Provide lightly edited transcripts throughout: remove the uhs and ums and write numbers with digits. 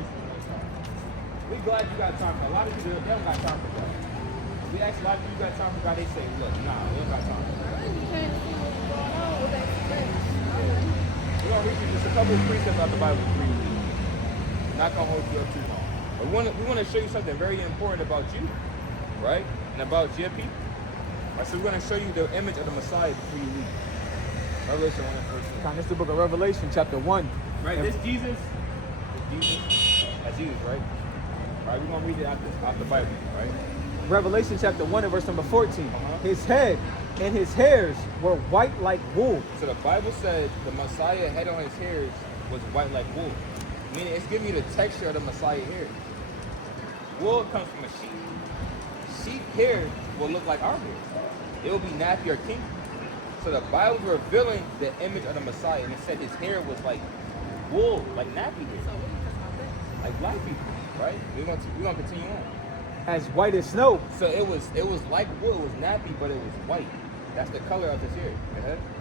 racism in this time. We glad you got time for a lot of people. They don't got time for God. We ask a lot of people, you got time for God. They say, look, nah, we don't got time for God. We're gonna read you just a couple of precepts out the Bible for you. Not gonna hold you up too long. But we want to show you something very important about you, right? And about your people. Right, so we're going to show you the image of the Messiah before you leave. Revelation 1 and 13. This is the book of Revelation, chapter 1. Right, this Jesus. That's Jesus, right? All right, we're going to read it out the Bible, right? Revelation chapter 1 and verse number 14. His head and his hairs were white like wool. So the Bible said the Messiah head on his hairs was white like wool. Meaning it's giving you the texture of the Messiah hair. Wool comes from a sheep. Sheep hair will look like our hair. It will be nappy or kinky. So the Bible is revealing the image of the Messiah, and it said his hair was like wool, like nappy hair. So what are you talking about that? Like black people, right? We're gonna continue on. As white as snow. So it was like wool, it was nappy, but it was white. That's the color of his hair.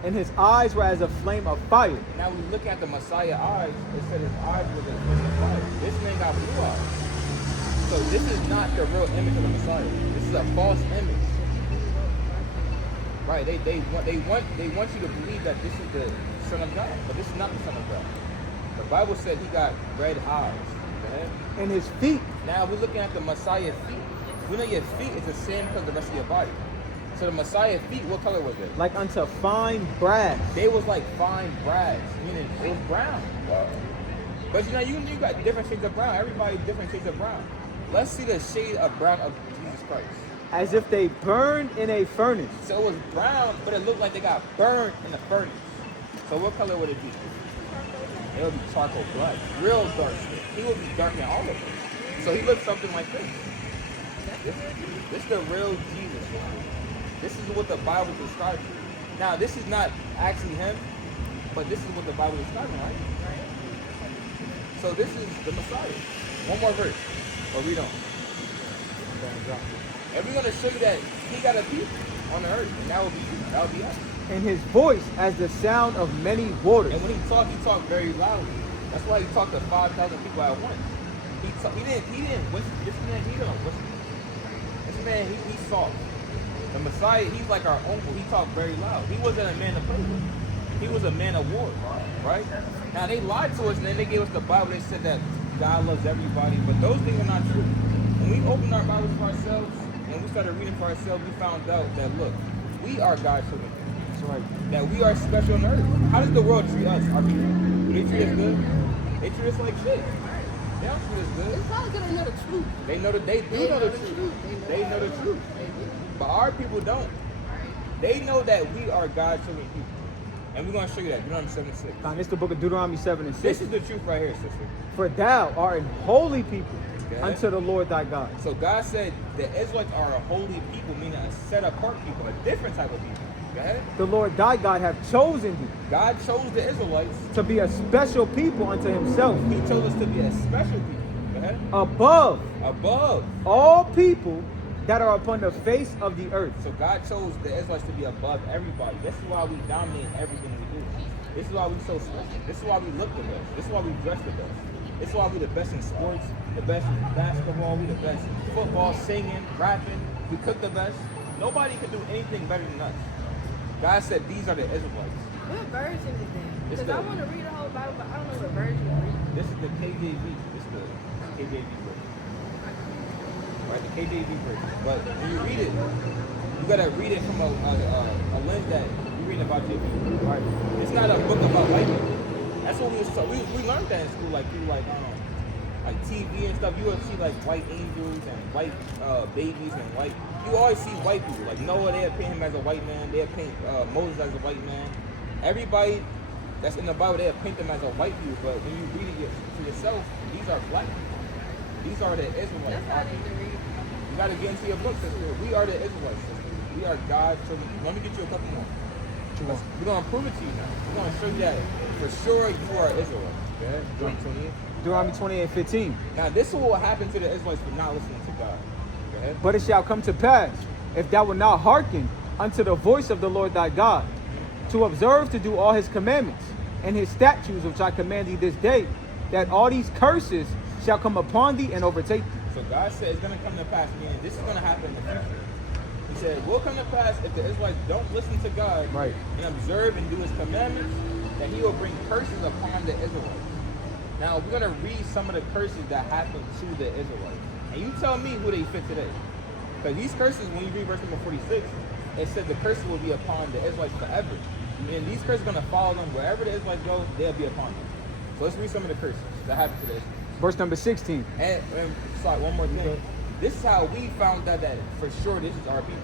And his eyes were as a flame of fire. Now we look at the Messiah eyes, it said his eyes were a flame of fire. This man got blue eyes. So this is not the real image of the Messiah. This is a false image. Right? They want you to believe that this is the Son of God, but this is not the Son of God. The Bible said he got red eyes. And his feet. Now we're looking at the Messiah feet. We know your feet is the same color as the rest of your body. So the Messiah feet, what color was it? Like unto fine brass. They was like fine brass, meaning it was brown. But you know, you got different shades of brown. Everybody different shades of brown. Let's see the shade of brown of Jesus Christ. As if they burned in a furnace. So it was brown, but it looked like they got burned in the furnace. So what color would it be? It would be charcoal black. Real dark skin. He would be dark in all of it. So he looked something like this. This is the real Jesus. This is what the Bible describes. Now, this is not actually him, but this is what the Bible is describing, right? So this is the Messiah. One more verse. Or we don't. And we're going to show you that he got a people on the earth, and that will be you. That will be us. And his voice as the sound of many waters. And when he talked very loudly. That's why he talked to 5,000 people at once. He didn't whisper. This man, he don't whisper. This man, he's soft. The Messiah, he's like our uncle. He talked very loud. He wasn't a man to play with. He was a man of war, right? Now, they lied to us, and then they gave us the Bible. They said that God loves everybody, but those things are not true. When we opened our Bibles for ourselves, and we started reading for ourselves, we found out that, look, we are God's children. That's right. That we are special on earth. How does the world treat us, our people? Do they treat us good? They treat us like shit. They don't treat us good. It's probably because they know the truth. They know the truth. They know the truth. But our people don't. They know that we are God's children people. And we're going to show you that. Deuteronomy 7 and 6. This is the book of Deuteronomy 7 and 6. This is the truth right here, sister. For thou art an holy people unto the Lord thy God. So God said the Israelites are a holy people, meaning a set apart people, a different type of people. Go ahead. The Lord thy God hath chosen thee. God chose the Israelites to be a special people unto himself. He chose us to be a special people. Go ahead. Above all people that are upon the face of the earth. So God chose the Israelites to be above everybody. This is why we dominate everything we do. This is why we so special. This is why we look the best. This is why we dress the best. This is why we the best in sports, the best in basketball, we the best in football, singing, rapping. We cook the best. Nobody can do anything better than us. God said these are the Israelites. What version is that? Because I want to read the whole Bible, but I don't know what version to read. This is the KJV. This is the KJV version. Right, the KJV version. But when you read it, you gotta read it from a lens that you read about your people. Right? It's not a book about white people. That's what we learned that in school, like through like TV and stuff. You would see like white angels and white babies and white. You always see white people. Like Noah, they'll paint him as a white man. They'll paint Moses as a white man. Everybody that's in the Bible, they'll paint them as a white people. But when you read it to yourself, these are black people. These are the Israelites. That's how I need to read. You gotta get into your book, sister. We are the Israelites, sister. We are God's children. Let me get you a couple more. We're gonna prove it to you now. We're gonna show you that for sure you are Israelites. Okay? Deuteronomy 28:15. Now this is what will happen to the Israelites for not listening to God. Go ahead. But it shall come to pass, if thou wilt not hearken unto the voice of the Lord thy God, to observe to do all his commandments and his statutes which I command thee this day, that all these curses shall come upon thee and overtake thee. So God said it's going to come to pass, meaning this is going to happen in the future. He said it will come to pass if the Israelites don't listen to God Right. and observe and do his commandments, that he will bring curses upon the Israelites. Now, we're going to read some of the curses that happened to the Israelites. And you tell me who they fit today. Because these curses, when you read verse number 46, it said the curses will be upon the Israelites forever. And these curses are going to follow them. Wherever the Israelites go, they'll be upon them. So let's read some of the curses that happened to the Israelites. Verse number 16. And sorry, one more thing. This is how we found out that for sure this is our people.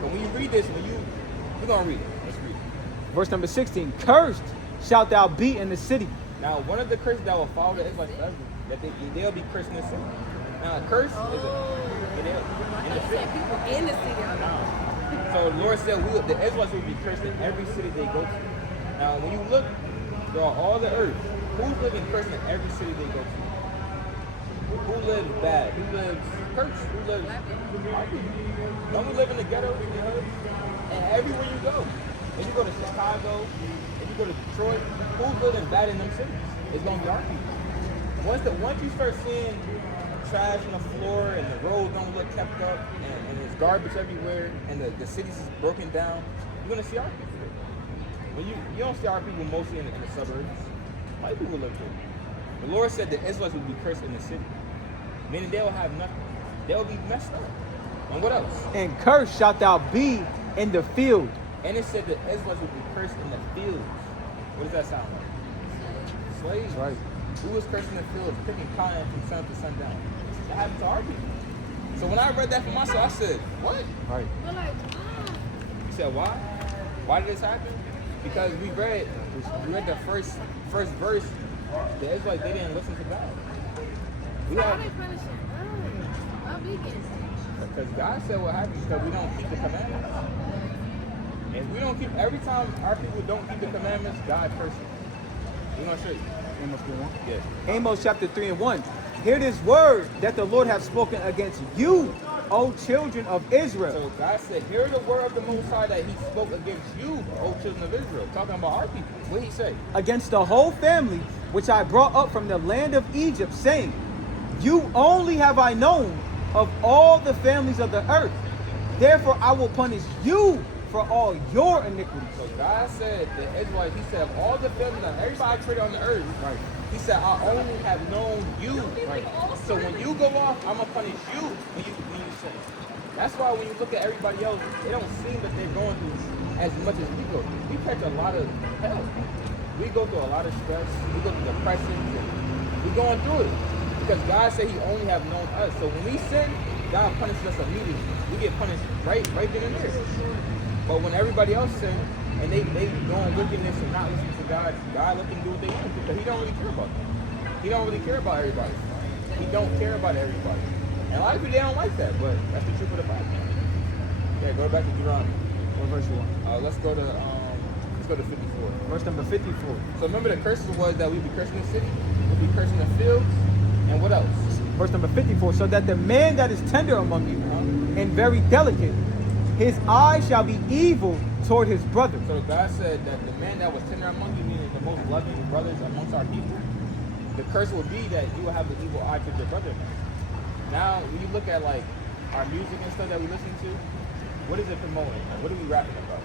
But when you read this, we're going to read it. Let's read it. Verse number 16. Cursed shalt thou be in the city. Now, one of the curses that will follow the Israelites forever, that they'll be cursed in the city. Now, a curse is in the city. People in the city. So the Lord said the Israelites will be cursed in every city they go to. Now, when you look throughout all the earth, who's living cursed in every city they go to? Who lives bad? Who lives cursed? Who lives? Don't we live in the ghettos, in the hoods? And everywhere you go, if you go to Chicago, if you go to Detroit, who's living bad in them cities? It's gonna be our people. Once you start seeing trash on the floor and the roads don't look kept up and there's garbage everywhere and the cities is broken down, you're gonna see our people there. When you don't see our people mostly in the suburbs. White people live there. The Lord said the Israelites would be cursed in the city, meaning they will have nothing. They will be messed up. And what else? And cursed shalt thou be in the field. And it said the Israelites would be cursed in the fields. What does that sound like? Slaves. Right. Who was cursed in the fields, picking cotton from sun to sundown? That happened to our people. So when I read that for myself, I said, what? Right. We're like, ah. You said, why? Why did this happen? Because we read the first verse. The Israelites, they didn't listen to God. So how they punishing us? Our vegans. Because God said what happens because we don't keep the commandments. And we don't keep, every time our people don't keep the commandments, God curses. We're going to show you. Amos 3:1. Yeah. Amos chapter 3 and 1. Hear this word that the Lord hath spoken against you, O children of Israel. So God said, hear the word of the Most High that he spoke against you, O children of Israel. Talking about our people. What did he say? Against the whole family which I brought up from the land of Egypt, saying, you only have I known of all the families of the earth. Therefore I will punish you for all your iniquities. So God said, the Israelites, he said, of all the families of everybody created on the earth, Right. he said, I only have known you. Right. So when you go off, I'm going to punish you when you sin. That's why when you look at everybody else, it don't seem that they're going through as much as we go through. We catch a lot of hell. We go through a lot of stress. We go through depression. We're going through it. Because God said he only have known us. So when we sin, God punishes us immediately. We get punished right then and there. But when everybody else sin, and they doing wickedness and not listening to God, God let them do what they want to because he don't really care about them. He don't really care about everybody. He don't care about everybody. And a lot of people, they don't like that, but that's the truth of the Bible. Yeah, go back to Deuteronomy. What verse you want? Let's go to 54. Verse number 54. So remember the curses was that we'd be cursed in the city, we'd be cursed in the fields, and what else? Verse number 54. So that the man that is tender among you and very delicate, his eye shall be evil toward his brother. So God said that the man that was tender among you, meaning the most loving brothers amongst our people, the curse will be that you will have the evil eye towards your brother. Now, when you look at like our music and stuff that we listen to, what is it promoting? Like, what are we rapping about?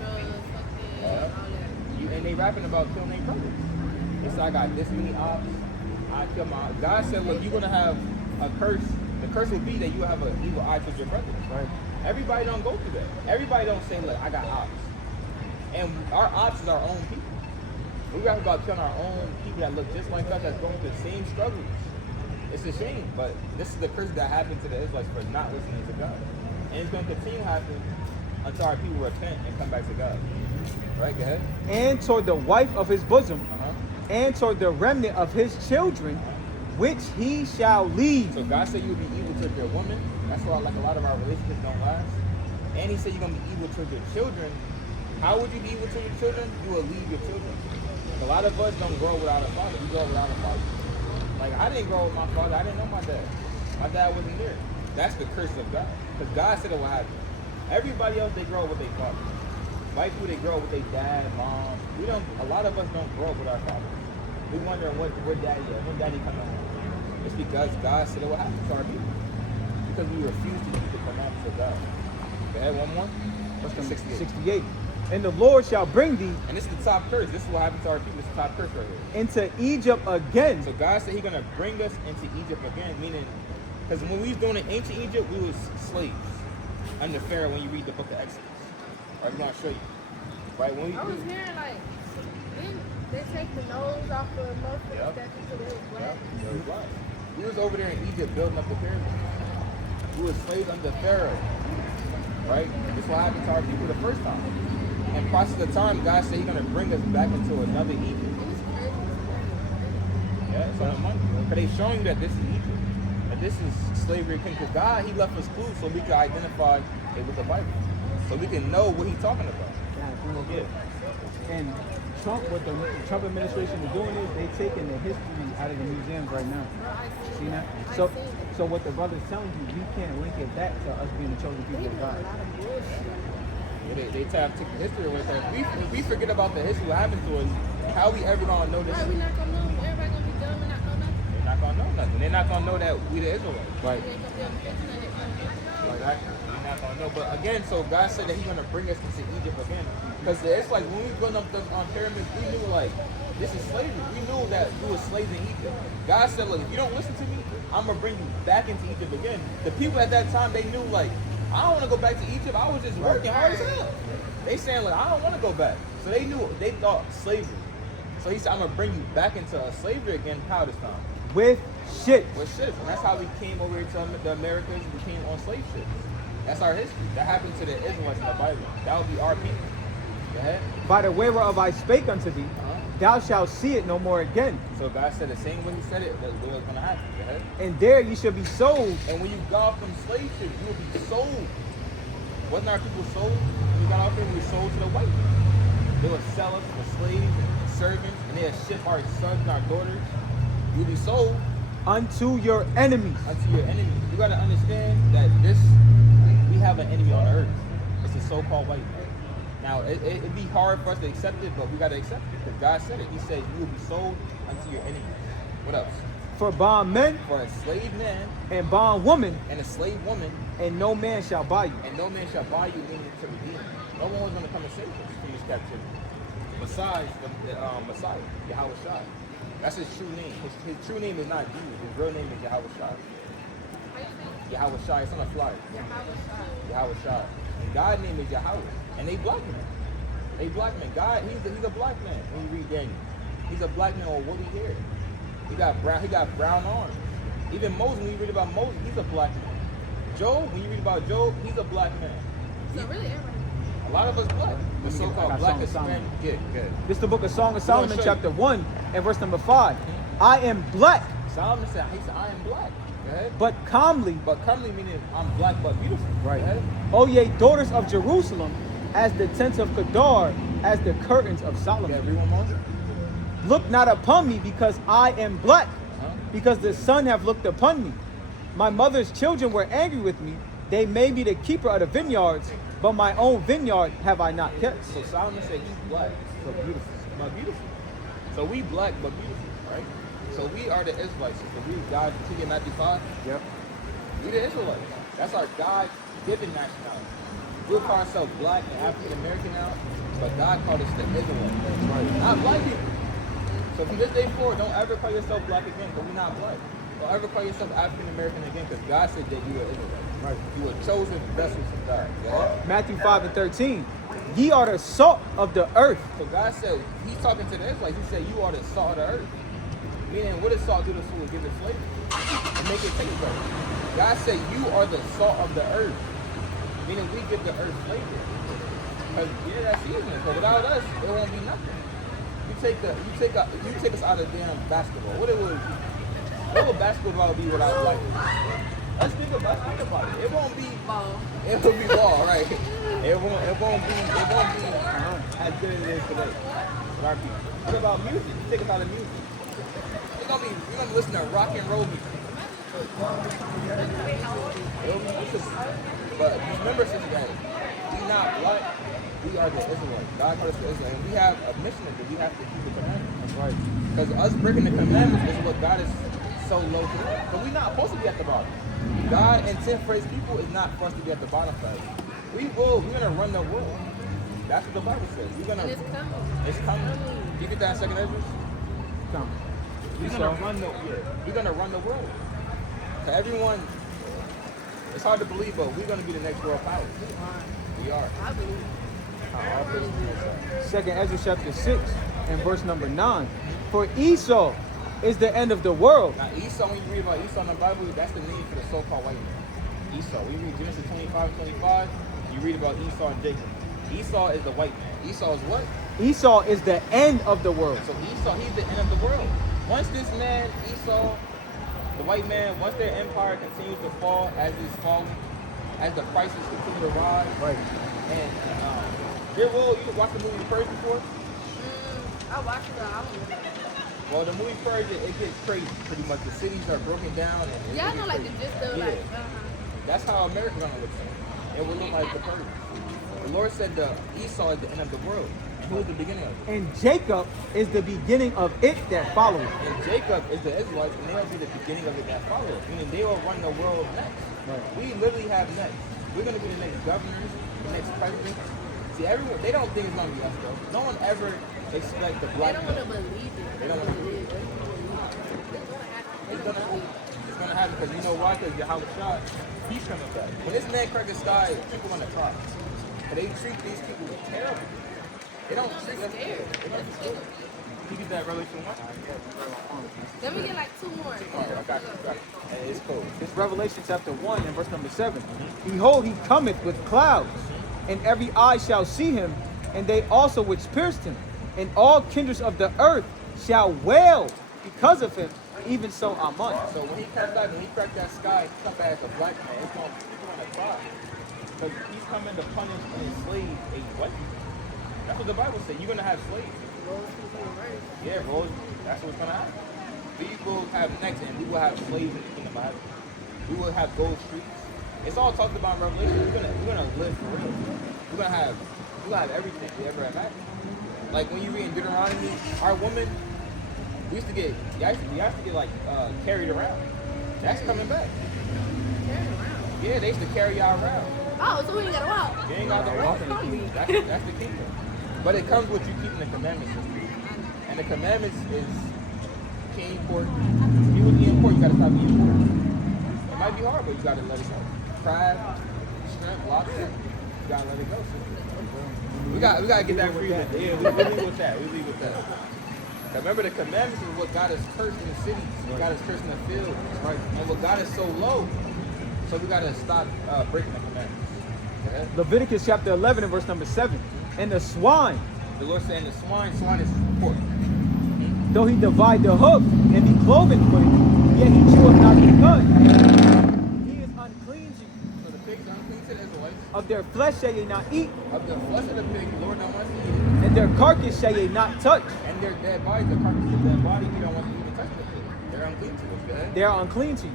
Drugs, fucking, all that. And they rapping about killing their brothers. It's like I got this many ops. I kill my. God said, look, you're gonna have a curse. The curse will be that you will have an evil eye towards your brothers. Right. Everybody don't go through that. Everybody don't say, look, I got ops. And our ops is our own people. We rap about killing our own people that look just like us, that's going through the same struggles. It's a shame, but this is the curse that happened to the Israelites for not listening to God. And it's going to continue to happen until our people repent and come back to God. Right, go ahead. And toward the wife of his bosom, and toward the remnant of his children, which he shall lead. So God said you would be evil towards your woman. That's why like a lot of our relationships don't last. And he said you're going to be evil towards your children. How would you be evil towards your children? You will leave your children. A lot of us don't grow without a father. We grow without a father. Like, I didn't grow with my father. I didn't know my dad. My dad wasn't there. That's the curse of God. Because God said it will happen. Everybody else, they grow up with their father. White people, they grow up with their dad, mom. A lot of us don't grow up with our fathers. We wonder where daddy is, when daddy come home. It's because God said it will happen to our people. Because we refuse to keep the commandments of God. Go ahead, one more. What's the 68? 68. And the Lord shall bring thee And this is the top curse. This is what happened to our people. This is the top curse right here. into Egypt again. So God said He's gonna bring us into Egypt again, meaning, because when we was doing in ancient Egypt, we was slaves under Pharaoh. When you read the book of Exodus, right? We're gonna show you, right? When we, I was hearing like, didn't they take the nose off of most of the statues so they was black? They was black. We was over there in Egypt building up the pyramids. We was slaves under Pharaoh, right? This is what happened to our people the first time. And process of time, God said He's gonna bring us back into another Egypt. Yeah, it's on the money. Because they showing you that this is Egypt. And this is slavery king. Because God, He left us clues so we can identify it with the Bible. So we can know what He's talking about. Yeah. And Trump, what the Trump administration is doing is they taking the history out of the museums right now. See that? So what the brother's telling you, we can't link it back to us being the chosen people of God. Yeah, they try to take the history away from us. We forget about the history, what happened to us. How we ever gonna know this? Right, we not gonna know. Everybody gonna be dumb and not know nothing. They're not gonna know nothing. They're not gonna know that we the Israelites. Right. They ain't gonna be able to fix nothing. Like that. They're not gonna know. But again, so God said that He's gonna bring us into Egypt again. Because it's like when we built up the pyramids, we knew like this is slavery. We knew that we were slaves in Egypt. God said, look, if you don't listen to me, I'm gonna bring you back into Egypt again. The people at that time, they knew like, I don't want to go back to Egypt. I was just working hard as hell. They saying like, I don't want to go back. So they knew, they thought slavery. So He said, I'm gonna bring you back into slavery again. How this time? With ships. With ships, and that's how we came over here to the Americas. We came on slave ships. That's our history. That happened to the Israelites in the Bible. That would be our people. Go ahead. By the way whereof I spake unto thee, thou shalt see it no more again. So God said the same way He said it, that's what was going to happen. Go ahead. And there you shall be sold. And when you got off from slave ships, you will be sold. Wasn't our people sold? When we got off here, we were sold to the white people. They would sell us for slaves and servants, and they would ship our sons and our daughters. You'll be sold Unto your enemies. unto your enemies. You got to understand that we have an enemy on earth. It's the so-called white man. Now, it'd be hard for us to accept it, but we got to accept it because God said it. He said, you will be sold unto your enemies. What else? For bondmen For a slave man and bondwoman, and a slave woman, and no man shall buy you. and no man shall buy you, meaning to redeem you. No one was going to come and save us from this captivity. Besides the Messiah, Yahweh Shai. That's His true name. His true name is not Jesus. His real name is Yahweh Shai. Yahweh Shai. It's on a flyer. Yahweh Shai. And God's name is Yahweh. And they black men. They black men. God, he's a black man when you read Daniel. He's a black man with woolly hair. He got brown arms. Even Moses, when you read about Moses, he's a black man. Job, when you read about Job, he's a black man. So really, everybody. A lot of us black. The I so-called got black Song of Solomon. Hispanic. Good. This is the book of Song of Solomon, show you. chapter 1, and verse number 5. I am black, Solomon said, I am black. Go ahead. but comely. But comely meaning I'm black but beautiful. Right. Go ahead. O ye daughters of Jerusalem, as the tents of Kedar, as the curtains of You Solomon. got everyone more? Look not upon me, because I am black, Huh? because the sun have looked upon me. My mother's children were angry with me. They made me the keeper of the vineyards, but my own vineyard have I not kept. So Solomon said he's black but beautiful. But beautiful. So we black but beautiful, right? So we are the Israelites. So we God in Matthew 5. Yep. We the Israelites. That's our God-given nationality. We'll call ourselves black and African American now, but God called us the Israelites. Right. Not black people. So from this day forward, don't ever call yourself black again, but we're not black. Don't ever call yourself African American again, because God said that you were Israelites. Right. You were chosen vessels of God. Yeah? Matthew 5 and 13. Ye are the salt of the earth. So God said, He's talking to the Israelites. He said, you are the salt of the earth. Meaning, what does salt do to food? Give it flavor and make it taste better. God said, you are the salt of the earth. Meaning, we give the earth flavor. Because we're that seasoning. But without us, it won't be nothing. You take us out of damn basketball. What would basketball be without black people? Let's think about it. It won't be Ball. It will be ball, right? It won't be as good as it is today. With our people. What about music? You take us out of music. We're gonna listen to rock and roll music. But remember, sister guys, we not black. We are the Israelites. God called us the Israelites. And we have a mission that we have to keep the commandments. That's right. Because us breaking the commandments is what God is so low to them. So we're not supposed to be at the bottom. God intent for his people is not for us to be at the bottom side. We're gonna run the world. That's what the Bible says. And it's coming. It's coming. You get that in 2nd Ezra? Come. We're gonna run the world. So everyone, it's hard to believe, but we're gonna be the next world power. We are. I believe. All praise to the 2nd Ezra chapter 6 and verse number 9. For Esau is the end of the world. Now Esau, when you read about Esau in the Bible, that's the name for the so-called white man. Esau. When you read Genesis 25, you read about Esau and Jacob. Esau is the white man. Esau is what? Esau is the end of the world. So Esau, he's the end of the world. Once this man, Esau, the white man, once their empire continues to fall as it's falling, as the prices continue to rise, Right. and there will, you watch the movie Purge before? I watched it, but I don't know. Well, the movie Purge, it gets crazy pretty much. The cities are broken down. And Yeah, I know, like, the gist of, Yeah. like, That's how America's gonna look like. It will look like the Purge. The Lord said the Esau is the end of the world. Who is the beginning of it? And Jacob is the beginning of it that follows. And Jacob is the Israelites, and they'll be the beginning of it that follows. Meaning they will run the world next. Right. We literally have next. We're gonna be the next governors, the next president. See, everyone, they don't think it's gonna be us though. No one ever expect the they black don't want to believe it. They don't want to believe it. It's gonna happen because you know why? Because Yahweh Shah, he's coming back. When this man crack the sky, people gonna cry. But they treat these people terrible. They don't treat them. You get that Revelation 1? Let me get like 2 more. Alright, I got you. Hey, it's cool. It's Revelation chapter 1 and verse number 7. Behold, he cometh with clouds, and every eye shall see him, and they also which pierced him, and all kindreds of the earth shall wail because of him. Even so, Amen. So when he comes back, when he cracked that sky, he come back as a black man. It's gonna, people gonna cry. Because he's coming to punish and enslave a white people. That's what the Bible says. You're gonna have slaves. Yeah, bro. That's what's gonna happen. We will have next, and we will have slaves in the kingdom of heaven. We will have gold streets. It's all talked about in Revelation. We're gonna live for real. We'll have everything we ever imagined. Like when you read in Deuteronomy, our women, we used to get like carried around. That's coming back. Carried around? Yeah, they used to carry y'all around. Oh, so we ain't gotta walk. You ain't got to walk in the kingdom. That's the kingdom. But it comes with you keeping the commandments. And the commandments is can't eat pork. If you would eat pork, you gotta stop eating pork. It might be hard, but you gotta let it go. Crab, shrimp, lobster, you gotta let it go. We gotta get that free. Yeah, we leave with that. We leave with that. Remember, the commandments is what got us cursed in the cities, what got us cursed in the fields, right? And what got us so low. So we gotta stop breaking the commandments. Okay? Leviticus chapter 11 and verse number 7. And the swine, The Lord saying the swine is pork. though he divide the hoof and be cloven footed, yet he cheweth not the cud. He is unclean to you. So the pigs are unclean to the Israelites. Of their flesh shall ye not eat, Of the flesh of the pig, the Lord don't want to eat it. and their carcass shall ye not touch. And their dead body, the carcass of their body, we don't want to even touch the pig. They're unclean to us. Go ahead. They are unclean to you.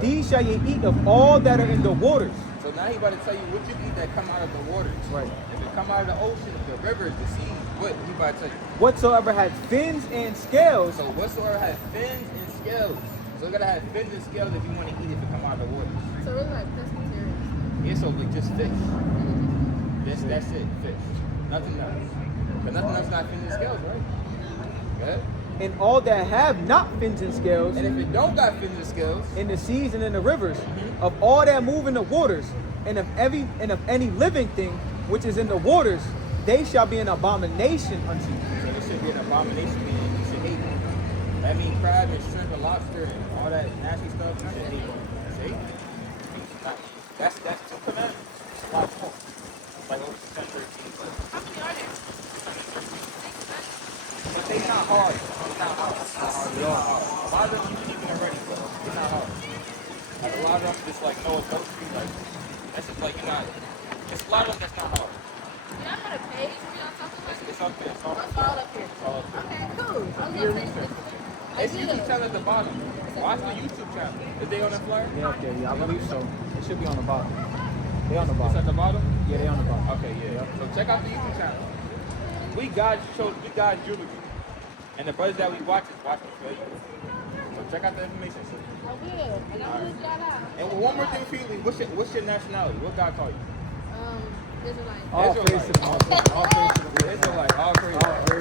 These shall ye eat of all that are in the waters. So now he about to tell you what you eat that come out of the waters. Right. If it come out of the ocean, the rivers, the seas, what he about to tell you. Whatsoever had fins and scales, So whatsoever has fins and scales. So you gotta have fins and scales if you want to eat it if it come out of the waters. So it's like pescatarian. Yeah, so like just fish. That's it, fish. Nothing else. But nothing else got fins and scales, right? Good. and all that have not fins and scales, And if it don't got fins and scales, in the seas and in the rivers, of all that move in the waters, and of any living thing which is in the waters, they shall be an abomination unto you. so this should be an abomination, meaning you should hate it. That means crab and shrimp and lobster and all that nasty stuff, you should hate it. See? That's two commandments. It's a lot more. Like over 613. How many are there? But they not hard. It's not hard. It's not hard. They are hard. A lot of them you can even already, but it's not hard. Like a lot of them just like no adultery, like that's just like you're not. It's a lot of them that's not hard. You know what a page we are talking about? It's up there. It's all up It's there. all up here. It's all up there. Okay, cool. I was Do your gonna say research. I It's did. YouTube channel at the bottom. Watch the YouTube channel. Is they on the flyer? Yeah, okay, yeah, I believe so. It should be on the bottom. They on the It's at bottom. the bottom? Yeah, they on the bottom. Okay, yeah. So check out the YouTube channel. We guys jewelry. And the brothers that we watch is watching for you. So check out the information, sis. I will. And I'm just got out. And one more thing for you, Lee. What's your nationality? What God call you? Israelite. All praise to the Most High. All praise to the Most High. Israelite. All praise.